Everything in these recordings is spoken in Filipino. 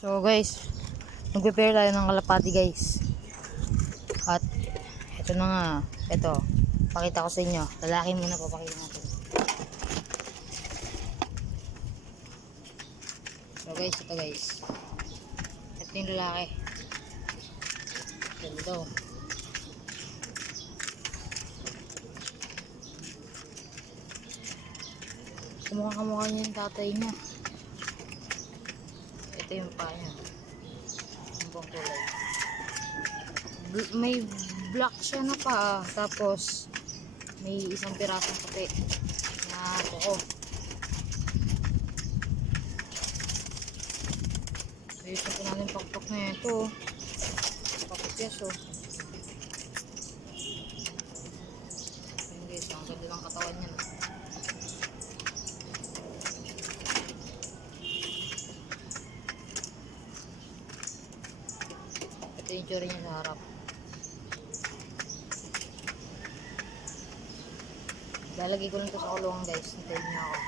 So guys, mag-prepare tayo ng kalapati guys. At ito na nga, ito, pakita ko sa inyo. Lalaki muna papakita natin. So guys, ito guys. Ito yung lalaki. Ito. Kamukha niya yung tatay niya. Ito yung paa niya. Ang buong kulay. May black siya na paa. Tapos may isang pirasong puti na kuko. Ito po natin pakpak na ito. Pakpyas oh. Ayan guys, ang ganda ng katawan niya. Ito yung tsura niya sa harap. Lalagay ko lang ito sa kulungan guys. Hintayin niyo ako.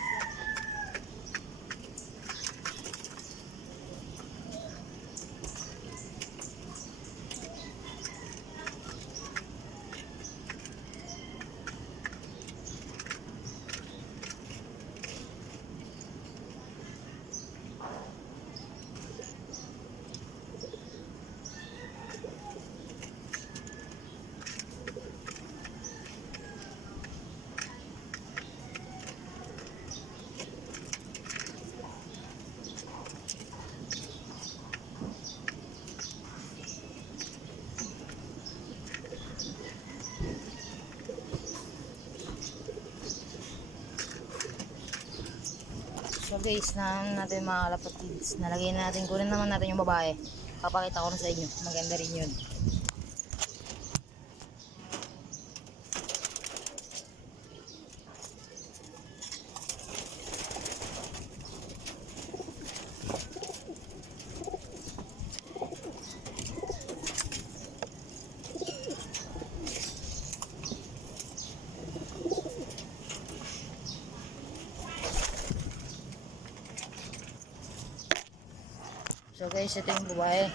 So guys, natin mga kalapatids. Nalagay natin, kunin naman natin yung babae. Papakita ko rin sa inyo. Maganda rin yun. So guys, ito yung babae.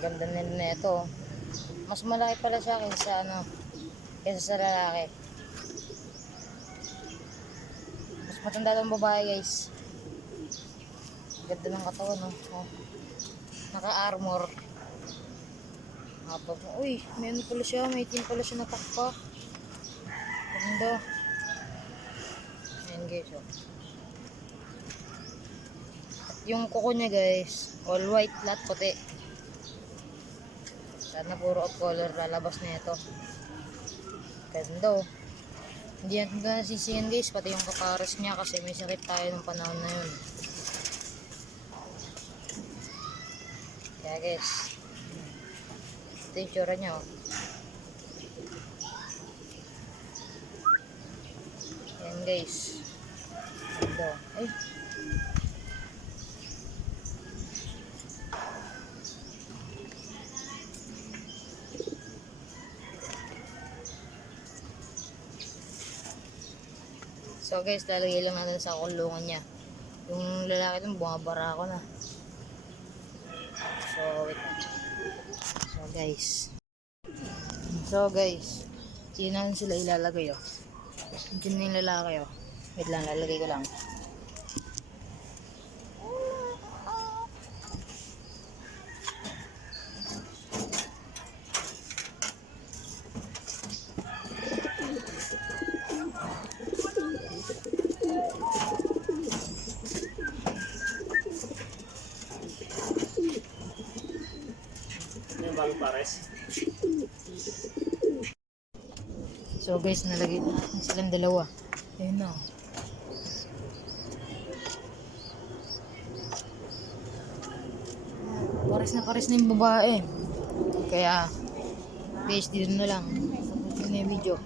Ganda na ito. Mas malaki pala siya kaysa sa lalaki. Mas matanda itong babae guys. Ganda ng katawan no. Oh. Naka-armor. Uy, may ano pala siya. May itim pala siya na pakpak. Ganda. Ayan guys oh. Yung kuko niya guys, all white, lahat puti. Sana puro off color lalabas na ito. Ganda oh. Hindi natin nasisiyan guys, pati yung kapares niya kasi may sakit tayo ng panahon na yun. Kaya guys, ito yung tsura niya oh. Yan guys. Ganda. Ay. So guys, lalagay lang natin sa kulungan niya. Yung lalaki dun, bumabara ako na. So, wait lang. So guys, hindi natin sila ilalagay oh. Diyan na yung lalaki oh. Wait lang, lalagay ko lang. Pares. So guys, nalagay natin silang dalawa. Ayun na. Pares na yung babae. Kaya guys, dito na lang. Ito na yung video.